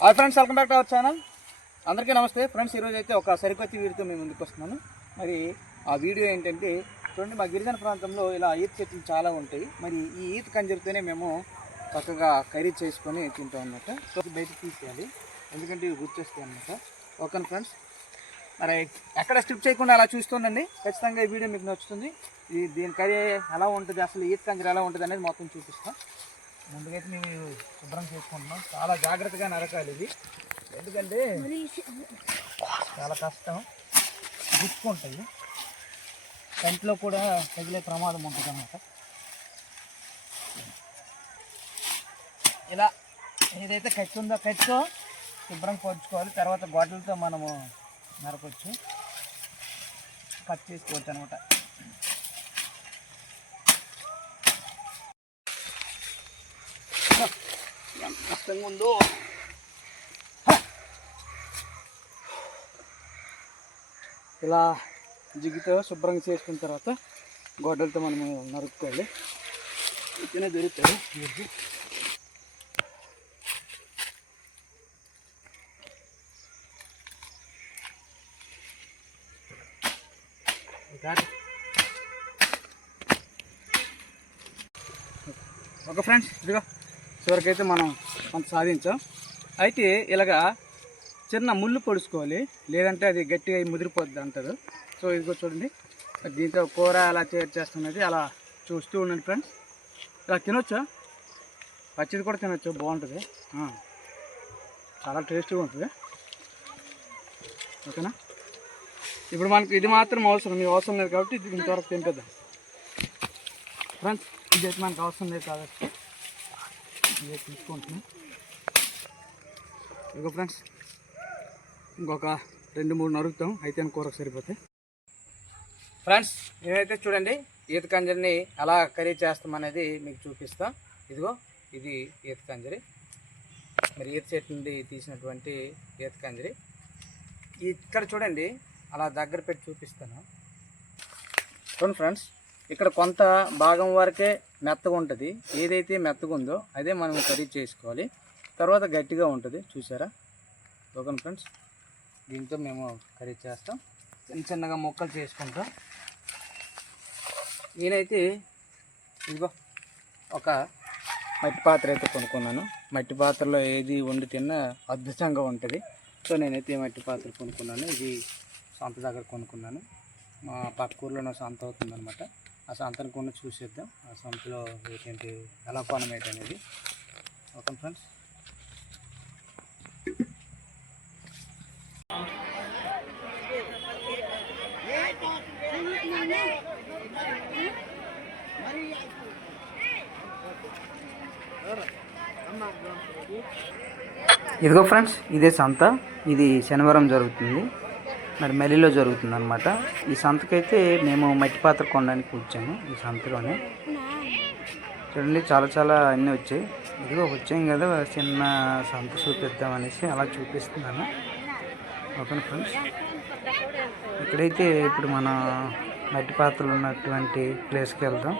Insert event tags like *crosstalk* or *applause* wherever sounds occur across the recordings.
Hi friends welcome back to our channel అందరికీ నమస్తే. Friends ఈరోజు అయితే ఒక సరికొత్త వీడియోతో మేము ముందుకు వస్తున్నాను మరి ఆ వీడియో ఏంటంటే చూడండి మా గిరిజన ప్రాంతంలో ఇలా ఈత చెట్లు చాలా ఉంటాయి. మరి ఈ ఈత కంజరితోనే మేము చక్కగా కర్రీ చేసుకొని తింటాం అన్నమాట. బయటకు తీసేయాలి. ఎందుకంటే ఇవి గుర్తొస్తాయి అన్నమాట. ఓకే ఫ్రెండ్స్ మరి ఎక్కడ స్ట్రిప్ చేయకుండా అలా చూస్తుండండి ఖచ్చితంగా ఈ వీడియో మీకు నచ్చుతుంది. ఈ దీని కర్రీ ఎలా ఉంటుంది అసలు ఈత కంజర ఎలా ఉంటుంది అనేది మొత్తం చూపిస్తాం. ముందుకైతే మేము శుభ్రం చేసుకుంటున్నాం. చాలా జాగ్రత్తగా నరకాలి ఇది. ఎందుకంటే చాలా కష్టం. గుచ్చుకుంటాయి కంట్లో కూడా తగిలే ప్రమాదం ఉంటుంది అన్నమాట ఇలా ఏదైతే కత్తి ఉందో కత్తితో శుభ్రం కోర్చుకోవాలి. తర్వాత గొడ్డలతో మనము నరకొచ్చు. కట్ చేసుకోవచ్చు అనమాట ఎంత కష్టంగా ఉందో ఇలా జిగితో శుభ్రంగా చేసుకున్న తర్వాత గొడ్డలతో మనం నరుక్కోవాలి. ఇతనే దొరుకుతుంది వీరికి ఓకే ఫ్రెండ్స్ ఇదిగో. చివరికైతే మనం కొంత సాధించాం. అయితే ఇలాగా చిన్న ముళ్ళు పొడుచుకోవాలి. లేదంటే అది గట్టిగా ముదిరిపోద్ది అంటారు. సో ఇదిగో చూడండి. దీంతో కూర ఎలా తయారు చేస్తున్నది అలా చూస్తూ ఉండండి ఫ్రెండ్స్. ఇలా తినొచ్చా? పచ్చిది కూడా తినొచ్చు. బాగుంటుంది. చాలా టేస్టీగా ఉంటుంది. ఓకేనా? ఇప్పుడు మనకి ఇది మాత్రం అవసరం. మీ అవసరం లేదు కాబట్టి ఇది ఇంతవరకు తింపేద్దాం ఫ్రెండ్స్ ఇది అయితే మనకు అవసరం లేదు కాబట్టి ఇదే తీసుకుంటున్నాం. ఇదిగో ఫ్రెండ్స్ ఇంకొక రెండు మూడు నరుగుతాం అయితే కూరకు సరిపోతే. ఫ్రెండ్స్ నేనైతే చూడండి ఈత కంజరిని ఎలా కర్రీ చేస్తాం అనేది మీకు చూపిస్తాం. ఇదిగో ఇది ఈత కంజరి. మరి ఈత చెట్టు నుండి తీసినటువంటి ఈత కంజరి. ఇక్కడ చూడండి అలా దగ్గర పెట్టి చూపిస్తాను. చూడండి ఫ్రెండ్స్ ఇక్కడ కొంత భాగం వరకే మెత్తగా ఉంటుంది. ఏదైతే మెత్తగా ఉందో అదే మనం కర్రీ చేసుకోవాలి. తర్వాత గట్టిగా ఉంటుంది. చూసారా? Okay friends? దీంతో మేము కర్రీ చేస్తాం. చిన్న చిన్నగా ముక్కలు చేసుకుంటాం. నేనైతే ఇదిగో ఒక మట్టి పాత్ర అయితే కొనుక్కున్నాను. మట్టి పాత్రలో ఏది వండి తిన్నా అద్భుతంగా ఉంటుంది. సో నేనైతే మట్టి పాత్ర కొనుక్కున్నాను. ఇది సొంత దగ్గర కొనుక్కున్నాను. మా పక్క ఊర్లో నా సంత అవుతుందన్నమాట. ఆ సంతను కూడా చూసేద్దాం. ఆ సంతలో ఏంటి ఎలా కొనం ఏంటి అనేది ఓకే ఫ్రెండ్స్ ఇదిగో ఫ్రెండ్స్ ఇదే సంత. ఇది శనివారం జరుగుతుంది. మరి మెల్లిలో జరుగుతుంది అనమాట ఈ సంతకైతే మేము మట్టి పాత్ర కొనడానికి వచ్చాము ఈ సంతలోనే. చూడండి చాలా చాలా అన్నీ వచ్చాయి. ఇదిగో వచ్చాం కదా చిన్న సంత చూపిద్దాం అనేసి అలా చూపిస్తున్నాను. Okay friends? ఇక్కడైతే ఇప్పుడు మన మట్టి పాత్రలు ఉన్నటువంటి ప్లేస్కి వెళ్దాం.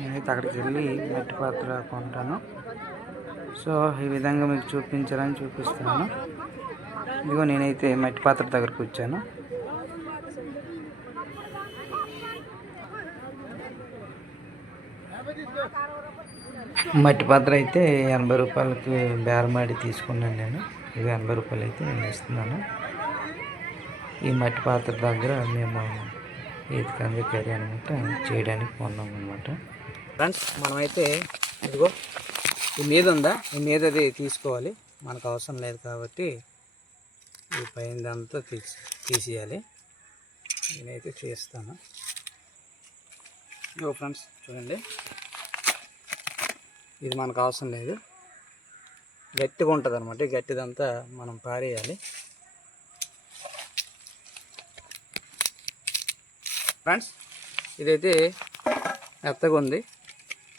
నేనైతే అక్కడికి వెళ్ళి మట్టి పాత్ర కొంటాను. సో ఈ విధంగా మీకు చూపించాలని చూపిస్తున్నాను. ఇదిగో నేనైతే మట్టి పాత్ర దగ్గరకు వచ్చాను. మట్టి పాత్ర అయితే ఎనభై రూపాయలకి బేరమాడి తీసుకున్నాను నేను. ఇది ఎనభై రూపాయలు అయితే నేను ఇస్తున్నాను. ఈ మట్టి పాత్ర దగ్గర మేము ఈత కంది కర్రీ అనమాట చేయడానికి కొన్నాం అనమాట ఫ్రెండ్స్ మనమైతే ఇదిగో ఈ మీద ఉందా? ఈ మీద అది తీసుకోవాలి. మనకు అవసరం లేదు కాబట్టి ఈ పైన దాంతో తీసి తీసేయాలి. నేనైతే చేస్తాను. ఇదిగో ఫ్రెండ్స్ చూడండి. ఇది మనకు అవసరం లేదు. గట్టిగా ఉంటుంది అనమాట గట్టిదంతా మనం పారేయాలి. ఫ్రెండ్స్ ఇదైతే మెత్తగా ఉంది.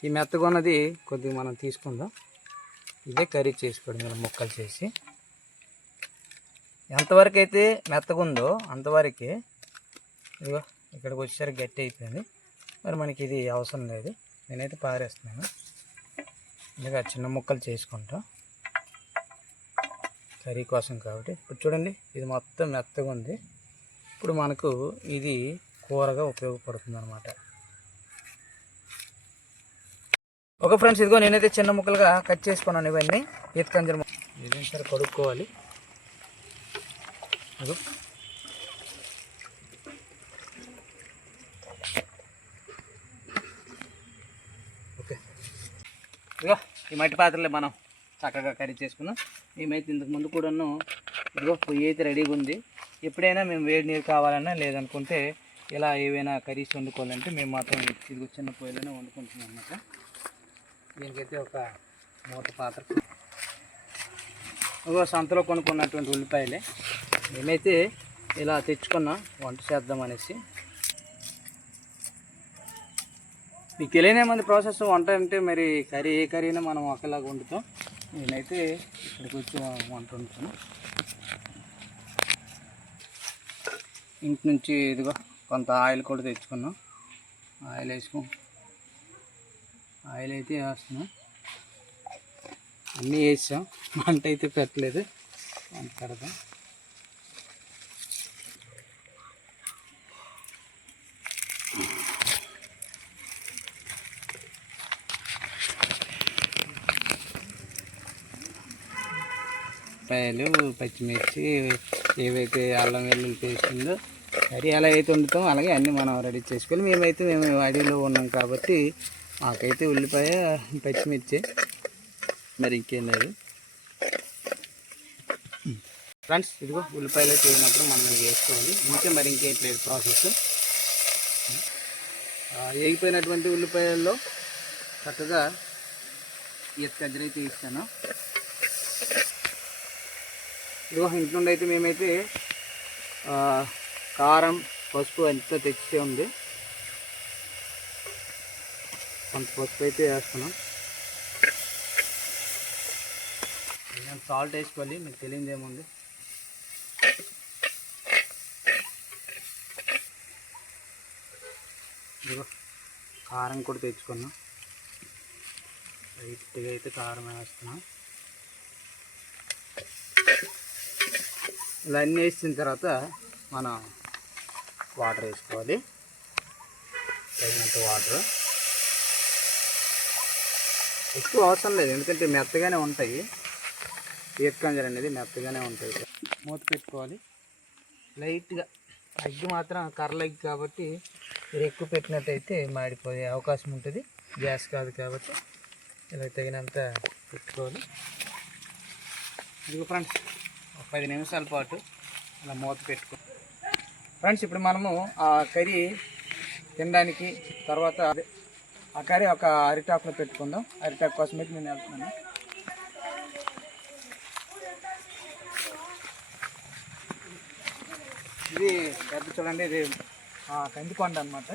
ఈ మెత్తగా ఉన్నది కొద్దిగా మనం తీసుకుందాం. ఇదే కర్రీ చేసుకోవడం ఇలా ముక్కలు చేసి. ఎంతవరకు అయితే మెత్తగా ఉందో అంతవరకే ఇదిగో ఇక్కడికి వచ్చేసరికి గట్టి అయిపోయింది. మరి మనకి ఇది అవసరం లేదు. నేనైతే పారేస్తున్నాను. ఇలాగ చిన్న ముక్కలు చేసుకుంటా. కర్రీ కోసం కాబట్టి. ఇప్పుడు చూడండి ఇది మొత్తం మెత్తగా ఉంది ఇప్పుడు మనకు ఇది కూరగా ఉపయోగపడుతుంది అనమాట ఒక ఫ్రెండ్స్ ఇదిగో నేనైతే చిన్న ముక్కలుగా కట్ చేసుకున్నాను ఇవన్నీ. ఈత కంజర ఇదేం సరే కడుక్కోవాలి. అదో. ఓకే. ఇదిగో ఈ మట్టి పాత్రలే మనం చక్కగా కర్రీ చేసుకున్నాం. మేమైతే ఇంతకు ముందు కూడాను ఇదిగో పొయ్యి అయితే రెడీగా ఉంది. ఎప్పుడైనా మేము వేడి నీరు కావాలన్నా లేదనుకుంటే ఇలా ఏవైనా కర్రీస్ వండుకోవాలంటే మేము మాత్రం ఇదిగో చిన్న పొయ్యిలోనే వండుకుంటున్నాం అన్నమాట. దీనికైతే ఒక మూత పాత్ర. ఇదిగో సంతలో కొనుక్కున్నటువంటి ఉల్లిపాయలే. నేనైతే ఇలా తెచ్చుకున్నా వంట చేద్దాం అనేసి మీకు తెలియనేమంది ప్రాసెస్ వంట అంటే మరి కర్రీ ఏ కర్రీ అయినా మనం ఒకేలాగా వండుతాం. నేనైతే ఇక్కడికి వచ్చి వంట వండుతాను. ఇంటి నుంచి ఇదిగో కొంత ఆయిల్ కూడా తెచ్చుకున్నాం. ఆయిల్ వేసుకో. ఆయిల్ అయితే వేస్తున్నాం. అన్నీ వేసాం. *laughs* వంట అయితే పెట్టలేదు. వంట పెడదాం. ఉల్లిపాయలు పచ్చిమిర్చి ఏవైతే అల్లం వెల్లుల్లి పేస్ట్ ఉందో కర్రీ ఎలా అయితే వండుతాం అలాగే అన్నీ మనం రెడీ చేసుకోవాలి మేమైతే మేము అడవిలో ఉన్నాం కాబట్టి మాకైతే ఉల్లిపాయ పచ్చిమిర్చి మరి ఇంకేం లేదు ఫ్రెండ్స్ ఇదిగో ఉల్లిపాయలు అయితే మనం వేసుకోవాలి. ఇంకా మరి ఇంకేం లేదు ప్రాసెస్. వేగిపోయినటువంటి ఉల్లిపాయల్లో చక్కగా ఈత గజ్జలు ఇస్తాను ఇదిగో ఇంటి నుండి అయితే మేమైతే కారం పసుపు అంతా తెచ్చే ఉంది. కొంత పసుపు అయితే వేస్తున్నాం. సాల్ట్ వేసుకోవాలి మీకు తెలియదు ఏముంది. ఇదిగో కారం కూడా తెచ్చుకున్నాం. లైట్గా అయితే కారం వేస్తున్నాం. ఇలా అన్నీ వేసిన తర్వాత మనం వాటర్ వేసుకోవాలి. తగినంత వాటర్. ఎక్కువ అవసరం లేదు ఎందుకంటే మెత్తగానే ఉంటాయి. ఈతకంజర్ అనేది మెత్తగానే ఉంటాయి. మూత పెట్టుకోవాలి. లైట్గా అగ్గి మాత్రం కర్రల అగ్గి కాబట్టి మీరు ఎక్కువ పెట్టినట్టయితే మాడిపోయే అవకాశం ఉంటుంది. గ్యాస్ కాదు కాబట్టి ఇలా తగినంత పెట్టుకోవాలి. ఇదిగో ఫ్రెండ్స్ ఒక పది నిమిషాల పాటు ఇలా మూత పెట్టుకో. ఫ్రెండ్స్ ఇప్పుడు మనము ఆ కర్రీ తినడానికి తర్వాత అదే ఆ కర్రీ ఒక అరిటాకులో పెట్టుకుందాం. అరిటాకు కోసం అయితే నేను వెళ్తున్నాను. ఇది పెద్ద చూడండి ఇది కందికొండ అనమాట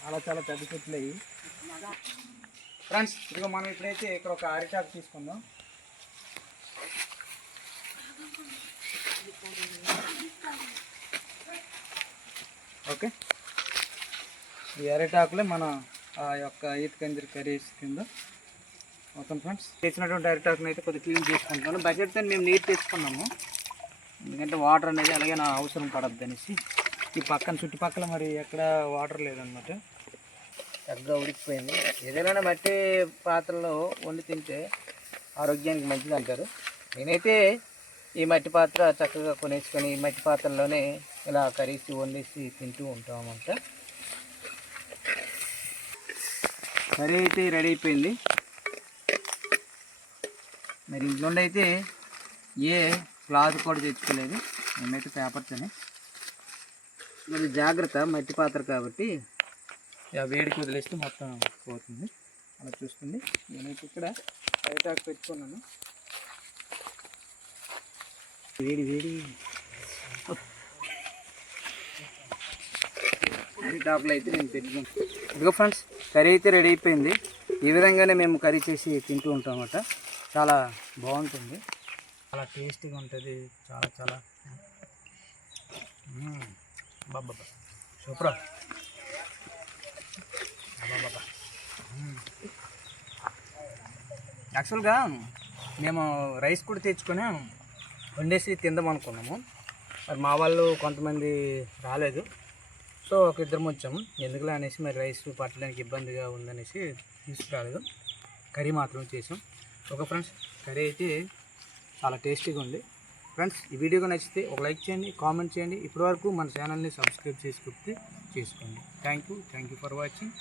చాలా చాలా పెద్ద చెట్లు అయ్యి ఫ్రెండ్స్ ఇదిగో మనం ఇప్పుడైతే ఇక్కడ ఒక అరిటాకు తీసుకుందాం. ఓకే. ఈ అరిటాకులే మన ఆ యొక్క ఈత కందిరి కర్రీస్ కింద. ఓకే ఫ్రెండ్స్ తెచ్చినటువంటి అరిటాకుని అయితే కొద్దిగా క్లీన్ చేసుకుంటున్నాను. బకెట్తో మేము నీరు తెచ్చుకున్నాము ఎందుకంటే వాటర్ అనేది అలాగే నా అవసరం పడద్దు అనేసి. ఈ పక్కన చుట్టుపక్కల మరి ఎక్కడ వాటర్ లేదనమాట చక్కగా ఉడికిపోయింది. ఏదైనా మట్టి పాత్రలో వండి తింటే ఆరోగ్యానికి మంచిది అంటారు. నేనైతే ఈ మట్టి పాత్ర చక్కగా కొనేసుకొని ఈ మట్టి పాత్రలోనే ఇలా కర్రీస్ వండేసి తింటూ ఉంటాం కర్రీ అయితే రెడీ అయిపోయింది. మరి ఇంట్లో అయితే ఏ క్లాత్ కూడా తెచ్చుకోలేదు. మేమైతే పేపర్తోనే మరి జాగ్రత్త మట్టి పాత్ర కాబట్టి వేడికి వదిలేస్తే మొత్తం పోతుంది. అలా చూస్తుంది. నేనైతే ఇక్కడ బయట పెట్టుకున్నాను. వేడి వేడి. టాప్లో అయితే నేను పెట్టుకుంటాను ఇదిగో ఫ్రెండ్స్ కర్రీ అయితే రెడీ అయిపోయింది. ఈ విధంగానే మేము కర్రీ చేసి తింటూ ఉంటాం అనమాట చాలా బాగుంటుంది. చాలా టేస్టీగా ఉంటుంది. చాలా చాలా. బాబా సూపర్. యాక్చువల్గా మేము రైస్ కూడా తెచ్చుకొని వండేసి తిందాం అనుకున్నాము. మరి మా వాళ్ళు కొంతమంది రాలేదు. సో ఒక ఇద్దరం వచ్చాము. ఎందుకులే అనేసి మరి రైస్ పట్టడానికి ఇబ్బందిగా ఉందనేసి తీసుకురాలేదు. కర్రీ మాత్రం చేసాం. ఒక ఫ్రెండ్స్ కర్రీ అయితే చాలా టేస్టీగా ఉంది. ఫ్రెండ్స్ ఈ వీడియో నచ్చితే ఒక లైక్ చేయండి కామెంట్ చేయండి. ఇప్పటివరకు మన ఛానల్ని సబ్స్క్రైబ్ చేసుకుంటే చేసుకోండి. Thank you thank you for watching.